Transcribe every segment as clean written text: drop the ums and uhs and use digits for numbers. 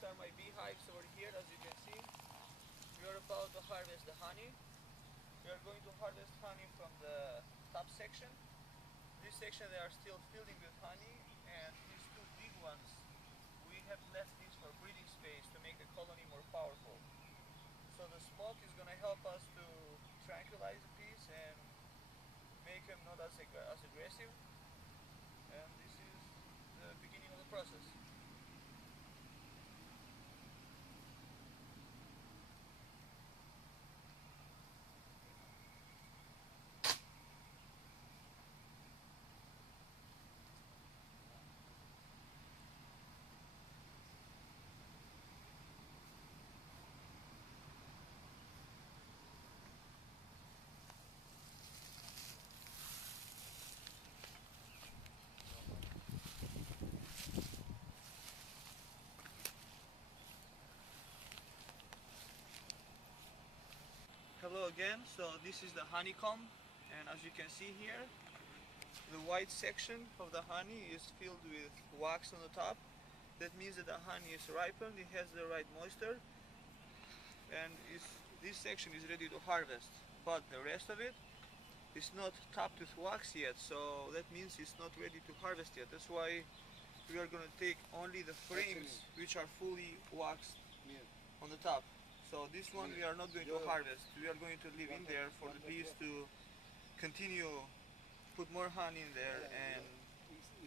these are my beehives over here, as you can see. We are about to harvest the honey. We are going to harvest honey from the top section. This section they are still filling with honey, and these two big ones, we have left these for breeding space to make the colony more powerful. So the smoke is going to help us to tranquilize the bees and make them not as aggressive. And this is the beginning of the process. Hello again. So this is the honeycomb, and as you can see here, the white section of the honey is filled with wax on the top. That means that the honey is ripened, it has the right moisture, and this section is ready to harvest. But the rest of it is not topped with wax yet, so that means it's not ready to harvest yet. That's why we are going to take only the frames which are fully waxed on the top. So this one we are not going to harvest. We are going to leave in there for the bees to continue, put more honey in there and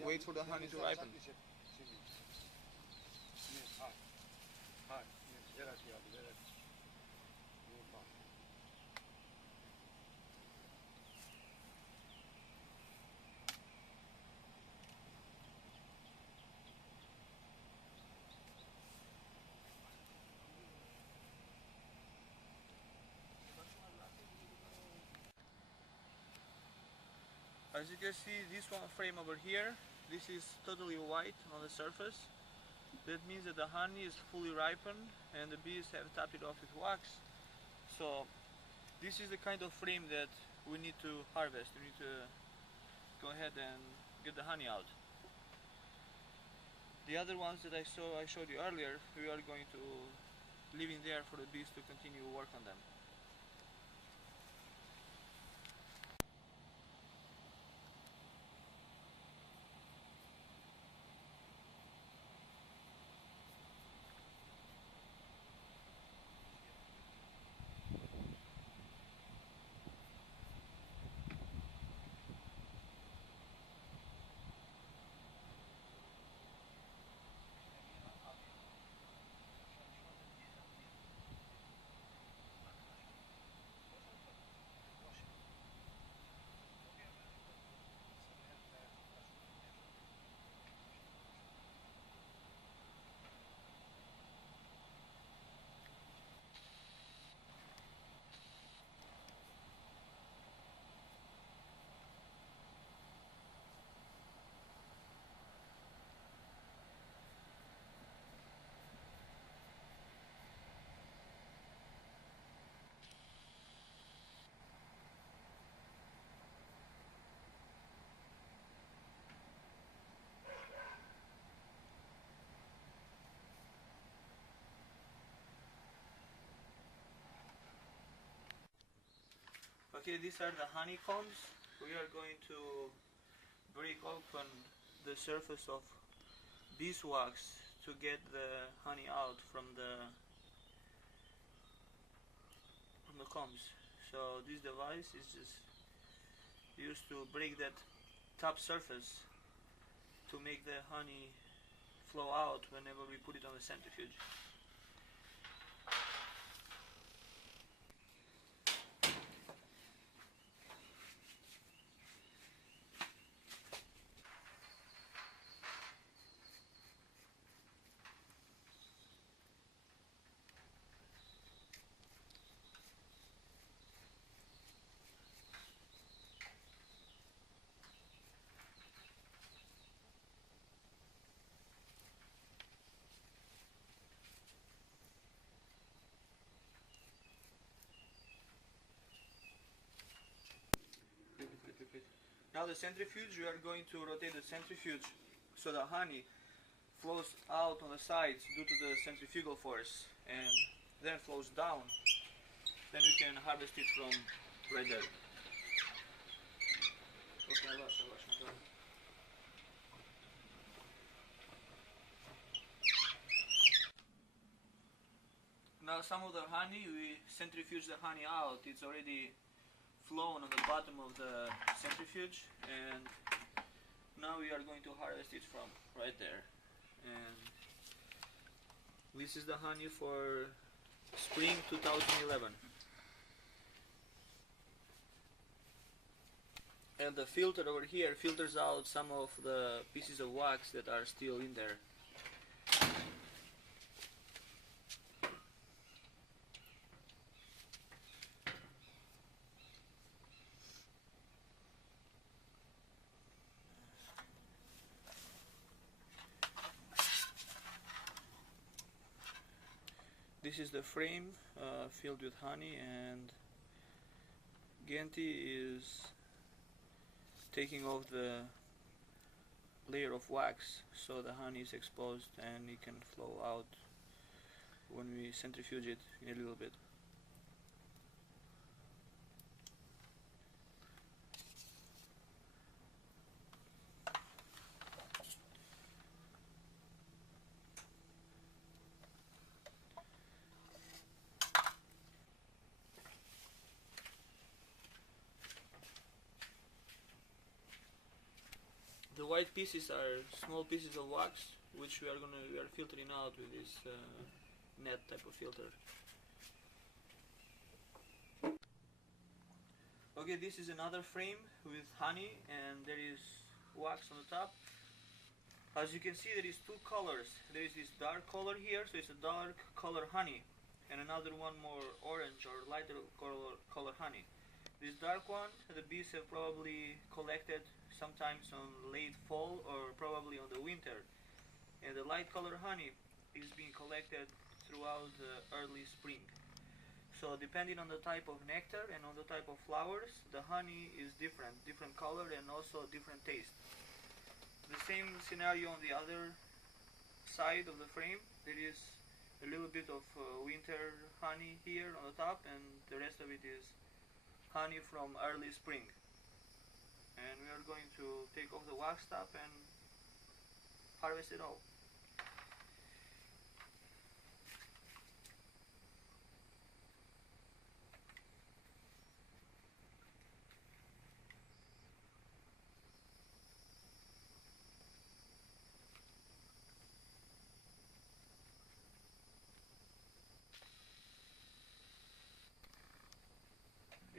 wait for the honey to ripen. As you can see, this one frame over here, this is totally white on the surface. That means that the honey is fully ripened and the bees have topped it off with wax. So this is the kind of frame that we need to harvest. We need to go ahead and get the honey out. The other ones that I showed you earlier, we are going to leave in there for the bees to continue work on them. Okay, these are the honeycombs. We are going to break open the surface of beeswax to get the honey out from the combs. So this device is just used to break that top surface to make the honey flow out whenever we put it on the centrifuge. Now the centrifuge, we are going to rotate the centrifuge so the honey flows out on the sides due to the centrifugal force and then flows down, then we can harvest it from right there. Now some of the honey, we centrifuge the honey out. It's already flown on the bottom of the centrifuge, and now we are going to harvest it from right there. And this is the honey for spring 2011. And the filter over here filters out some of the pieces of wax that are still in there. This is the frame filled with honey, and Genti is taking off the layer of wax so the honey is exposed and it can flow out when we centrifuge it in a little bit. The white pieces are small pieces of wax, which we are filtering out with this net type of filter. Okay, this is another frame with honey, and there is wax on the top. As you can see, there is two colors. There is this dark color here, so it's a dark color honey, and another one more orange or lighter color honey. This dark one, the bees have probably collected sometimes on late fall or probably on the winter, and the light color honey is being collected throughout the early spring. So depending on the type of nectar and on the type of flowers, the honey is different color and also different taste. The same scenario on the other side of the frame. There is a little bit of winter honey here on the top, and the rest of it is honey from early spring. And we are going to take off the wax top and harvest it all.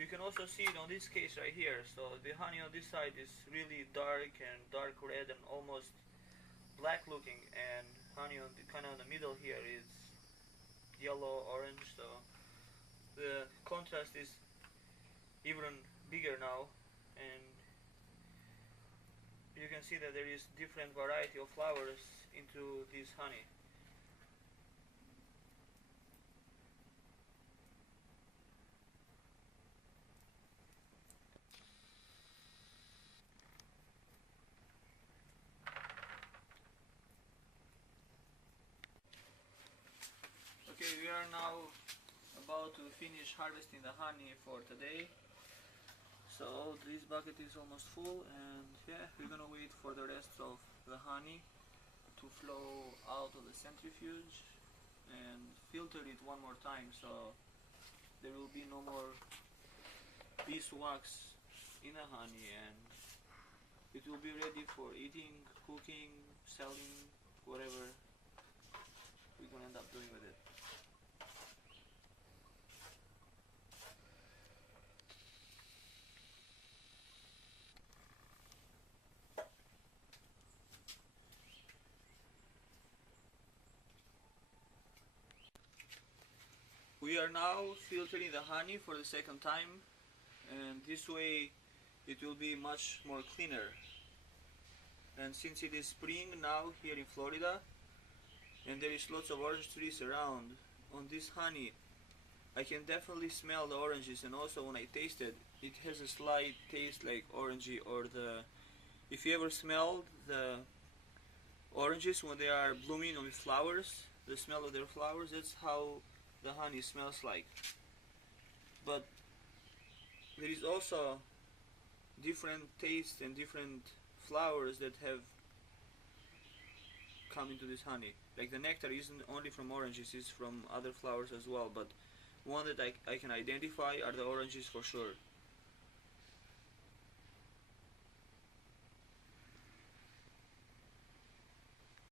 You can also see it on this case right here. So the honey on this side is really dark and dark red and almost black looking, and honey on the kind of the middle here is yellow orange. So the contrast is even bigger now, and you can see that there is different variety of flowers into this honey. Okay, we are now about to finish harvesting the honey for today. So this bucket is almost full, and yeah, we're gonna wait for the rest of the honey to flow out of the centrifuge and filter it one more time, so there will be no more beeswax in the honey, and it will be ready for eating, cooking, selling, whatever we're gonna end up doing with it. We are now filtering the honey for the second time, and this way it will be much more cleaner. And since it is spring now here in Florida, and there is lots of orange trees around, on this honey I can definitely smell the oranges, and also when I taste it, it has a slight taste like orangey, or if you ever smelled the oranges when they are blooming with flowers, the smell of their flowers, that's how the honey smells like. But there is also different tastes and different flowers that have come into this honey. Like the nectar isn't only from oranges, it's from other flowers as well, but one that I can identify are the oranges for sure.